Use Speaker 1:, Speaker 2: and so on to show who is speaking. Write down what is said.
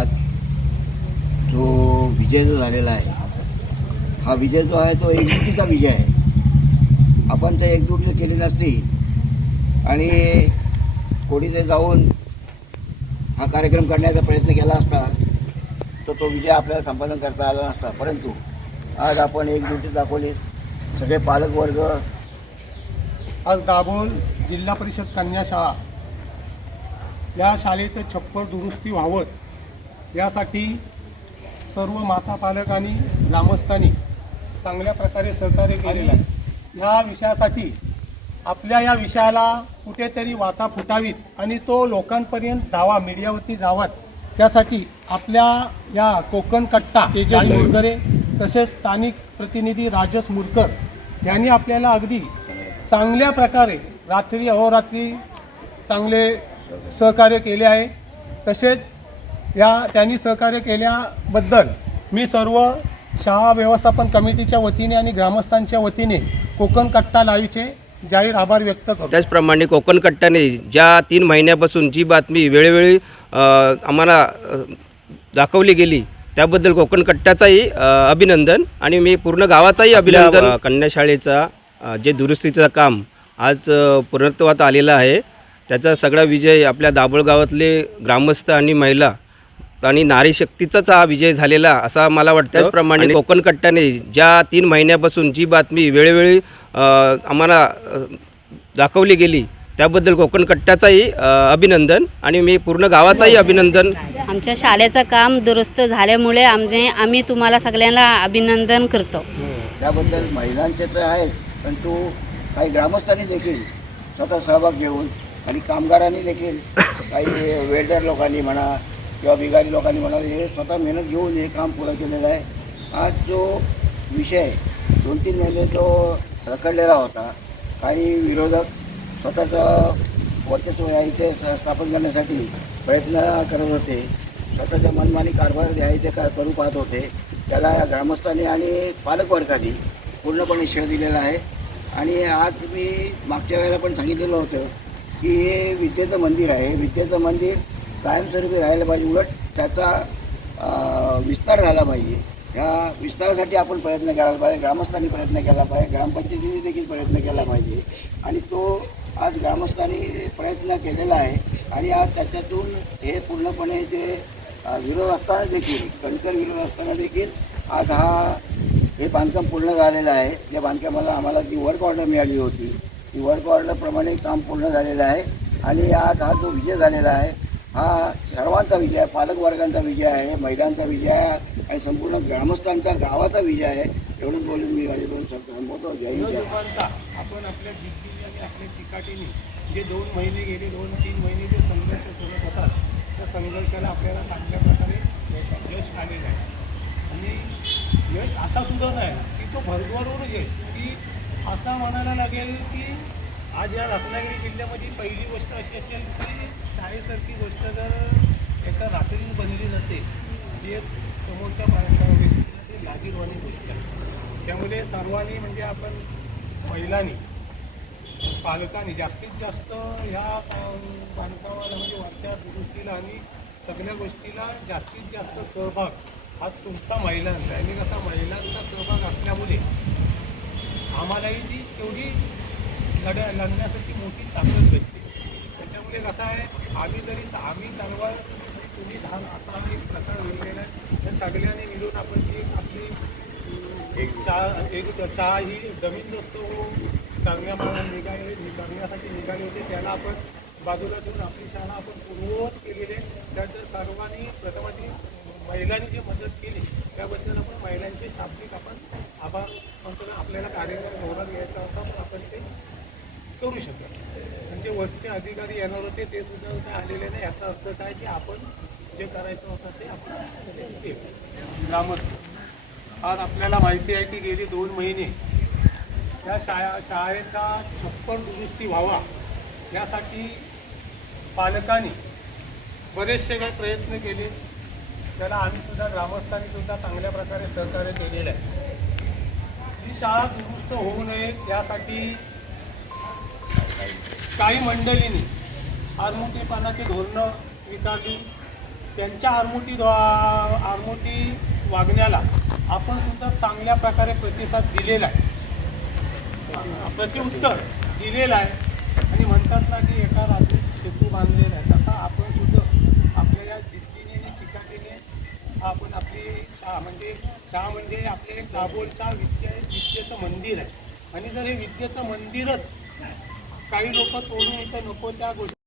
Speaker 1: आज जो विजय जो झालेला आहे हा विजय जो आहे तो एकजुटीचा विजय आहे. आपण ते एकजूट जर केली नसती आणि कोणी ते जाऊन हा कार्यक्रम करण्याचा प्रयत्न केला असता तर तो विजय आपल्याला संपादन करता आला नसता. परंतु आज आपण एकजुटी दाखवली. सगळे पालकवर्ग
Speaker 2: आज दाभोळ जिल्हा परिषद कन्या शाळा या शाळेचं छप्पर दुरुस्ती व्हावं. यासाठी सर्व माता पालक आणि ग्रामस्थांनी चांगल्या प्रकारे सहकार्य केलेलं आहे. या विषयासाठी आपल्या या विषयाला कुठेतरी वाचा फुटावीत आणि तो लोकांपर्यंत जावा मीडियावरती जावा त्यासाठी आपल्या या कोकण कट्टा तेजस मुरगरे तसेच स्थानिक प्रतिनिधी राजस मुरकर यांनी आपल्याला अगदी चांगल्या प्रकारे रात्री अहोरात्री चांगले सहकार्य केले आहे. तसेच या त्यांनी सहकार्य केल्याबद्दल मी सर्व शाळा व्यवस्थापन कमिटीच्या वतीने आणि ग्रामस्थांच्या वतीने कोकण कट्टा लाईव्हचे जाहीर आभार व्यक्त करतो.
Speaker 3: त्याचप्रमाणे कोकण कट्ट्याने ज्या तीन महिन्यापासून जी बातमी वेळोवेळी आम्हाला दाखवली गेली त्याबद्दल कोकण कट्ट्याचाही अभिनंदन आणि मी पूर्ण गावाचाही अभिनंदन. अ, कन्या शाळेचा अ, जे दुरुस्तीचं काम आज पूर्णत्वात आलेलं आहे त्याचा सगळा विजय आपल्या दाभोळ गावातले ग्रामस्थ आणि महिला आणि नारी शक्तीचाच हा विजय झालेला असा मला वाटतं. त्याचप्रमाणे कोकण कट्ट्याने ज्या तीन महिन्यापासून जी बातमी वेळोवेळी आम्हाला दाखवली गेली त्याबद्दल कोकण कट्ट्याचाही अभिनंदन आणि मी पूर्ण गावाचाही अभिनंदन.
Speaker 4: आमच्या शाळेचं काम दुरुस्त झाल्यामुळे आमचे आम्ही तुम्हाला सगळ्यांना अभिनंदन करतो.
Speaker 1: त्याबद्दल महिलांचे तर आहेच परंतु काही ग्रामस्थांनी देखील स्वतः सहभाग घेऊन आणि कामगारांनी देखील काही वेल्डर लोकांनी म्हणा किंवा बिगारी लोकांनी म्हणाले हे स्वतः मेहनत घेऊन हे काम पुरं केलेलं आहे. आज जो विषय दोन तीन महिने जो रखडलेला होता काही विरोधक स्वतःचं वर्चस्व या इथे स्थापन करण्यासाठी प्रयत्न करत होते. स्वतःच्या मनमानी कारभार द्यायचे का करू पाहत होते. त्याला ग्रामस्थांनी आणि पालकवर्गाने पूर्णपणे श्रेय दिलेला आहे. आणि आज मी मागच्या वेळेला पण सांगितलेलं होतं की हे विद्येचं मंदिर आहे. विद्येचं मंदिर कायमस्वरूपी राहायला पाहिजे. उलट त्याचा विस्तार झाला पाहिजे. ह्या विस्तारासाठी आपण प्रयत्न करायला पाहिजे. ग्रामस्थांनी प्रयत्न केला पाहिजे. ग्रामपंचायतीने देखील प्रयत्न केला पाहिजे. आणि तो आज ग्रामस्थांनी प्रयत्न केलेला आहे. आणि आज त्याच्यातून हे पूर्णपणे जे विरोध असताना देखील कणकर विरोध असताना देखील आज हा हे बांधकाम पूर्ण झालेलं आहे. या बांधकामाला आम्हाला जी वर्क ऑर्डर मिळाली होती ती वर्क ऑर्डरप्रमाणे काम पूर्ण झालेलं आहे. आणि आज हा जो विजय झालेला आहे हा सर्वांचा विजय आहे पालकवर्गांचा विजय आहे महिलांचा विजय आहे आणि संपूर्ण ग्रामस्थांचा गावाचा विजय आहे. एवढंच बोलून मी माझे दोन शब्द थांबवतो. जय
Speaker 2: आपण आपल्या जिद्दीने आणि आपल्या चिकाटीने जे दोन महिने गेले दोन तीन महिने जे संघर्ष करत होतात त्या संघर्षाला आपल्याला चांगल्या प्रकारे यश आलेलं आहे. आणि यश असा सुद्धा नाही की तो भरभरून यश की असा म्हणायला लागेल की आज या रत्नागिरी जिल्ह्यामध्ये पहिली गोष्ट अशी असेल की शाळेसारखी गोष्ट जर एका रात्रीने बनली जाते ती एक समोरच्या बायका व्यक्तीला ते गोष्ट आहे. त्यामुळे सर्वांनी म्हणजे आपण महिलांनी पालकांनी जास्तीत जास्त ह्या बांधकामाला म्हणजे वरच्या दुरुस्तीला आणि सगळ्या गोष्टीला जास्तीत जास्त सहभाग हा तुमचा महिलांचा आहे. आणि कसा महिलांचा सहभाग असल्यामुळे आम्हालाही जी लढ्या लढण्यासाठी मोठी ताकद भेटते. त्याच्यामुळे कसं आहे आम्ही जरी आम्ही तलवार तुम्ही धान असा एक प्रकार वेगवेगळा आहे. त्या सगळ्यांनी मिळून आपण जी आपली एक शाळा एक चहा ही जमीन नसतो चांगल्या निघाले करण्यासाठी निघाले होते. त्याला आपण बाजूला ठेवून आपली शाळा आपण पूर्ववत केलेली आहे. त्यात सर्वांनी प्रथमाची महिलांनी जी मदत केली त्याबद्दल आपण महिलांचे शाब्दिक आपण आभार मानतो. आपल्याला कार्यक्रम धोरण घ्यायचा होता पण आपण ते करू शकतो म्हणजे वरचे अधिकारी येणार होते ते सुद्धा काय आलेले नाही. याचा अर्थ काय की आपण जे करायचं होतं ते आपण ग्रामस्थ. आज आपल्याला माहिती आहे की गेली दोन महिने या शाळा शाळेचा छप्पर दुरुस्ती व्हावा यासाठी पालकांनी बरेचसे काही प्रयत्न केले. त्याला आम्ही सुद्धा ग्रामस्थांनी सुद्धा चांगल्या प्रकारे सहकार्य केलेलं आहे. ही शाळा दुरुस्त होऊ नये यासाठी काही मंडळींनी आरमुटीपणाची धोरणं स्वीकारली. त्यांच्या आरमुटी द्वा- आरमोटी वागण्याला आपण सुद्धा चांगल्या प्रकारे प्रतिसाद दिलेला आहे. प्रतिउत्तर दिलेलं आहे. आणि म्हणतात ना की एका राज्यात शेतू बांधलेला आहे. तसा आपण सुद्धा आपल्या या जिद्दीने आणि चिकाटीने आपण आपली शाळा म्हणजे शाळा म्हणजे आपले एक दाभोळचा विद्या विद्येचं मंदिर आहे. आणि जर हे विद्येचं मंदिरच काही लोक तोडून इथं नको त्या गोष्टी.